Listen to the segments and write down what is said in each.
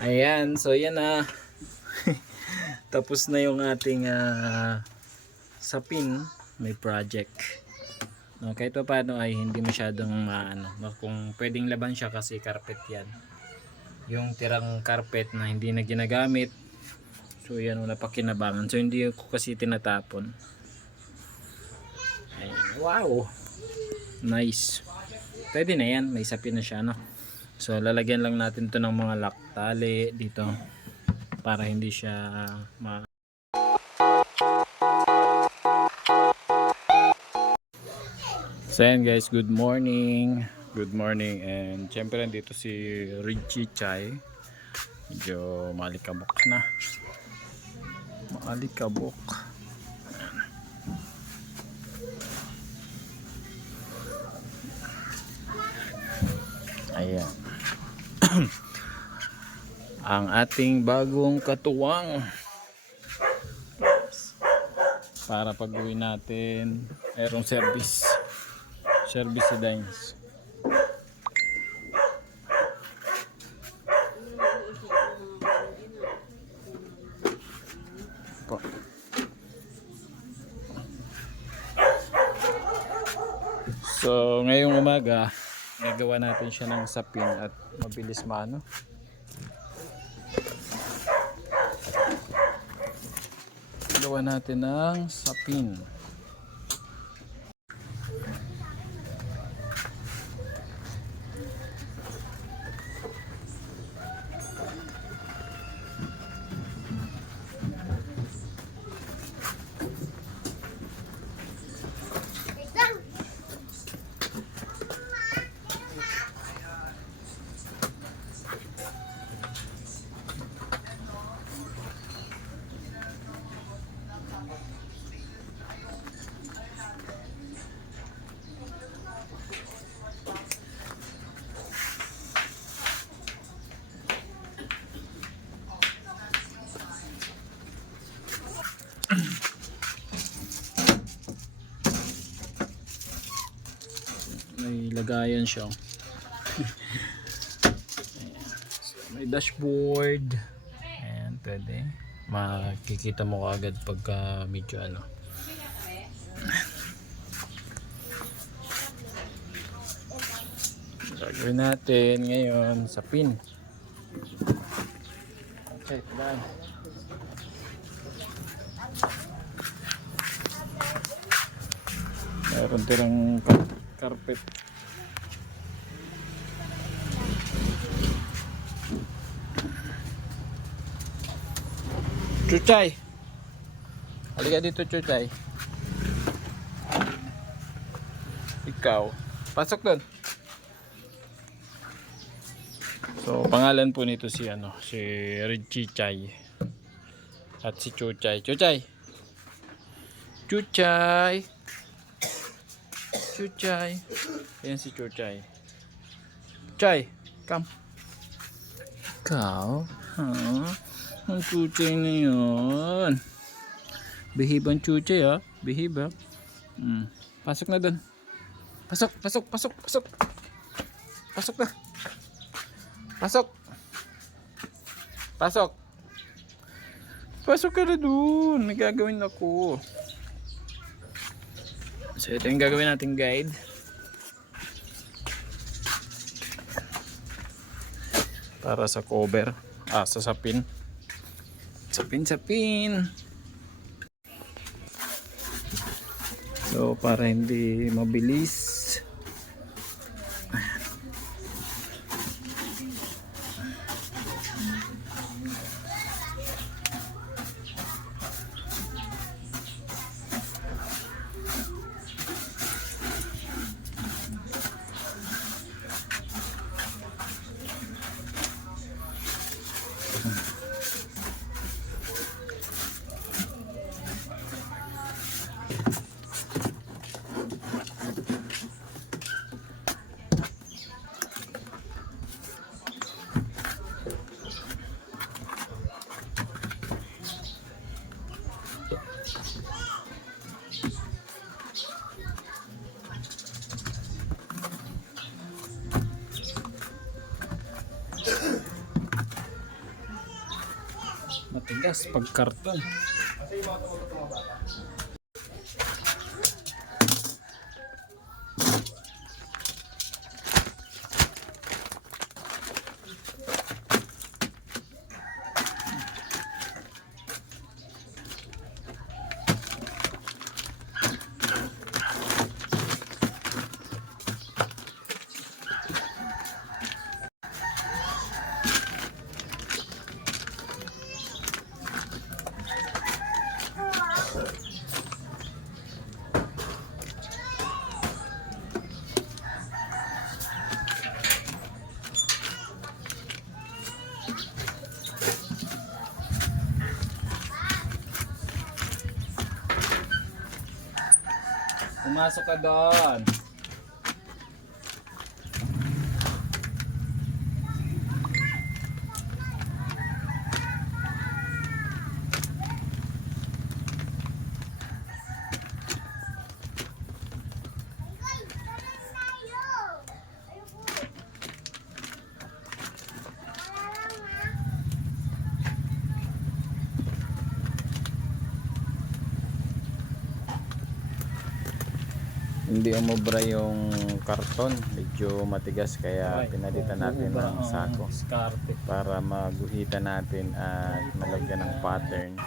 Ayan, so yan na. Tapos na yung ating sapin. May project. No, kahit pa paano ay hindi masyadong maano. No, kung pwedeng laban siya kasi carpet yan. Yung tirang carpet na hindi na ginagamit. So yan wala pa kinabangan. So hindi ko kasi tinatapon. Ayan. Wow! Nice. Pwede na yan. May sapin na siya, no? So lalagyan lang natin to ng mga lock tali dito para hindi siya So ayan guys, good morning. Good morning, and syempre dito si Richie Chai. Medyo malikabok na. Malikabok. Ayan. Ang ating bagong katuwang para pag-uwi natin mayroong service si Dines po. So ngayong umaga nagawa natin siya ng sapin at mabilis maano. Gawa natin ng sapin. May lagayan siya. So, may dashboard. Ayan, pwede. Makikita mo agad pagka medyo ano. Gagawin natin ngayon sa pin. Okay, done. Meron tirang carpet. Chuchay, halika dito Chuchay. Ikaw, pasok doon. So pangalan po nito si Richie Chai at si Chuchay. Chuchay, Chuchay, Chuchay. Ayan si Chuchay. Chuchay, come. Ikaw, ang Chuchay na yun. Behave ang Chuchay, ha? Behave, ha? Pasok na doon. Pasok. Pasok na. Pasok. Pasok ka na doon. May gagawin ako. So ito yung gagawin nating guide. Para sa cover. Sa sapin. Sapin. So para hindi mabilis. Matigas pag karton. Pumasok ka doon. Hindi umubra yung karton, medyo matigas kaya pinalitan natin ng sako para maguhitan natin at malagyan ng pattern.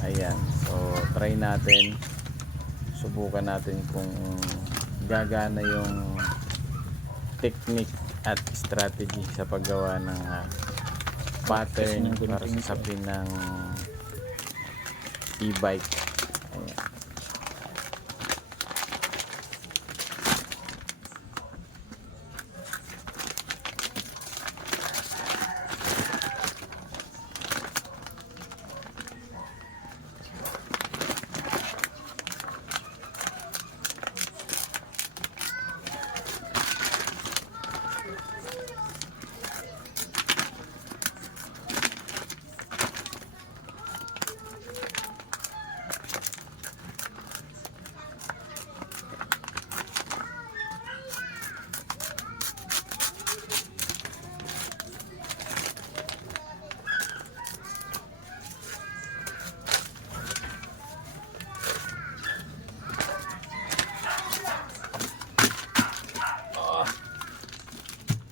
Ayan, so try natin, subukan natin kung gagana yung technique at strategy sa paggawa ng pattern para sa sapin ng e-bike. Ayan.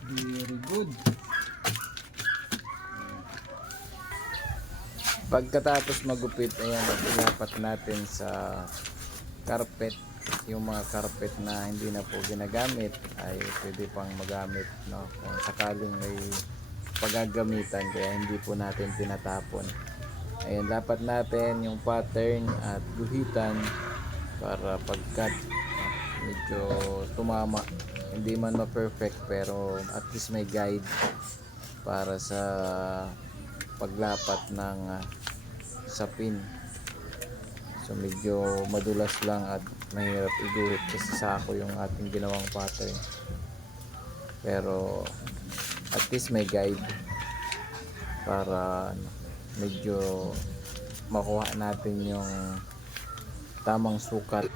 Very good. Pagkatapos magupit, ayan, ilapat natin sa carpet. Yung mga carpet na hindi na po ginagamit ay pwede pang magamit, no? Kung sakaling may paggagamitan, kaya hindi po natin tinatapon. Ayan, lapat natin yung pattern at guhitan para pagkat medyo tumama, hindi man ma-perfect pero at least may guide para sa paglapat ng sapin. So medyo madulas lang at mahirap iguhit kasi sako yung ating ginawang pattern, pero at least may guide para medyo makuha natin yung tamang sukat.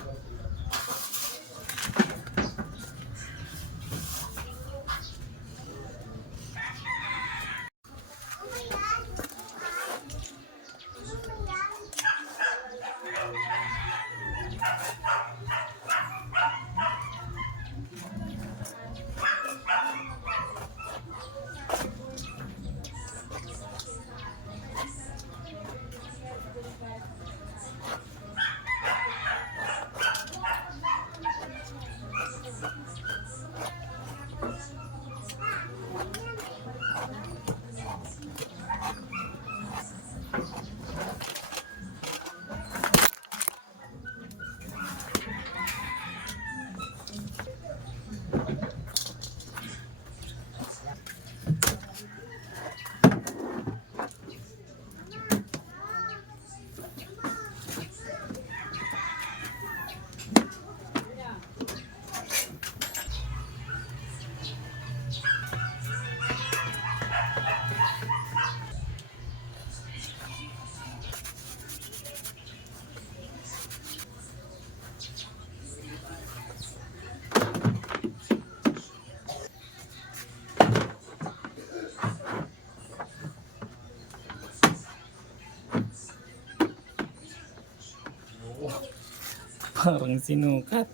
Parang sinukat.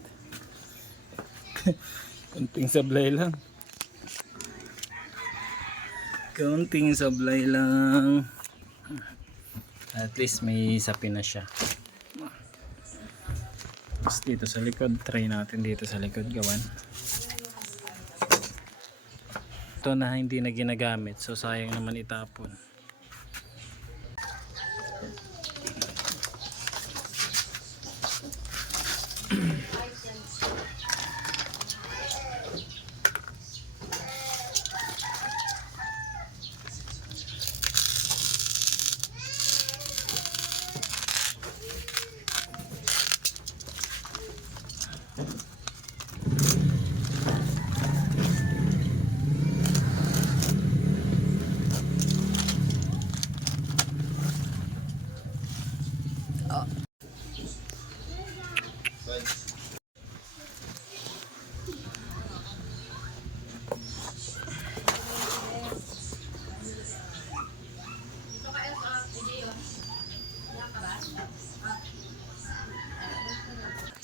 Kunting sablay lang. Kunting sablay lang. At least may sapin na siya. Tapos dito sa likod, try natin dito sa likod gawan. Ito na hindi na ginagamit, so sayang naman itapon.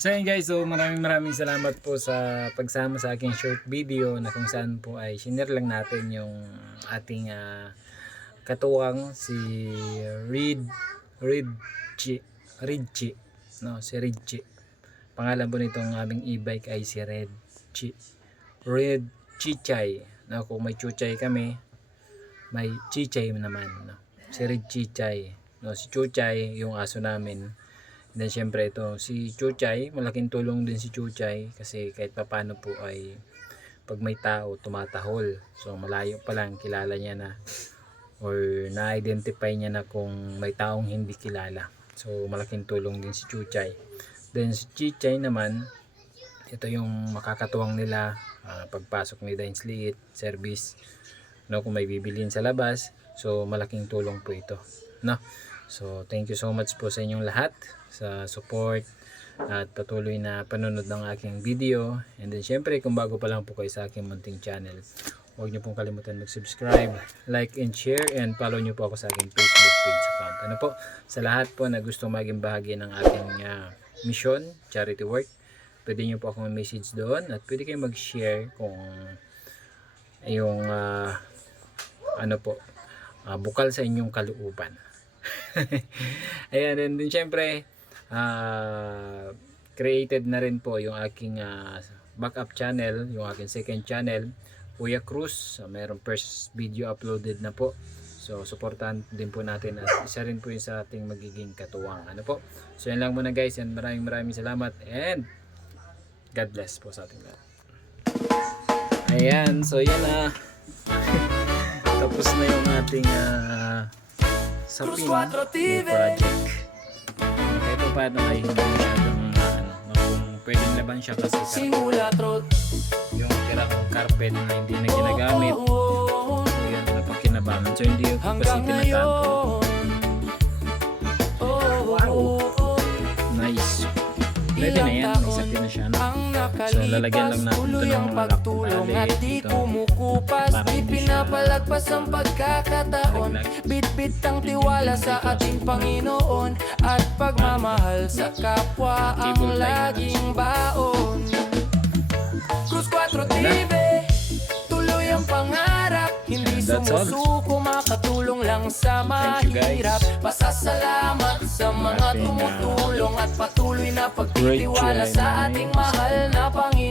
So yun guys, so maraming salamat po sa pagsama sa aking short video na kung saan po ay shinare lang natin yung ating katuwang si Ridchi, no, si Ridchi. Pangalan po nitong aming e-bike ay si Red Chichay. No, kung may Chuchay kami, may Chichay naman, no. Si Red Chichay, no, si Chuchay yung aso namin. Then syempre ito si Chuchay, malaking tulong din si Chuchay kasi kahit papano po ay pag may tao tumatahol. So malayo pa lang kilala niya na or na-identify niya na kung may taong hindi kilala. So malaking tulong din si Chuchay. Then si Chichay naman, ito yung makakatuwang nila pagpasok ni Dines Liit service, no, kung may bibilin sa labas. So malaking tulong po ito, no. So thank you so much po sa inyong lahat sa support at patuloy na panonood ng aking video. And then syempre kung bago pa lang po kayo sa aking munting channel, huwag niyo pong kalimutan mag-subscribe, like and share, and follow niyo po ako sa aking Facebook page account. Ano po, sa lahat po na gusto maging bahagi ng aking mission, charity work, pwede niyo po akong message doon at pwede kayong mag-share kung yung ano po, bukal sa inyong kalooban. Ayan, and then syempre created na rin po yung aking backup channel, yung aking second channel, Kuya Cruz. Mayroong first video uploaded na po. So supportahan din po natin at isa rin po yung sa ating magiging katuwang. Ano po? So yan lang muna guys, and maraming salamat and God bless po sa ating lahat. Ayan, so yan tapos na yung ating sapin project. Kahit pa paano ay hindi masyadong kung pwedeng laban siya kasi yung tirang carpet na hindi na ginagamit. So yan, napakinabangan. So hindi ko kasi tinatampo. Wow! Nice! Pwede na yan, may sapin na siya, no? So lalagyan lang natin ito ng mga lakong dito para hindi siya pinapalagpas ang pagkakataon. Bit-bit ang tiwala sa ating Panginoon at pagmamahal sa kapwa ang laging baon. Cruz 4 TV, tuloy ang pangarap, hindi sumusuko, makatulong lang sa mahirap. Pasasalamat sa mga tumutulong at patuloy na pagtitiwala sa ating mahal na Panginoon.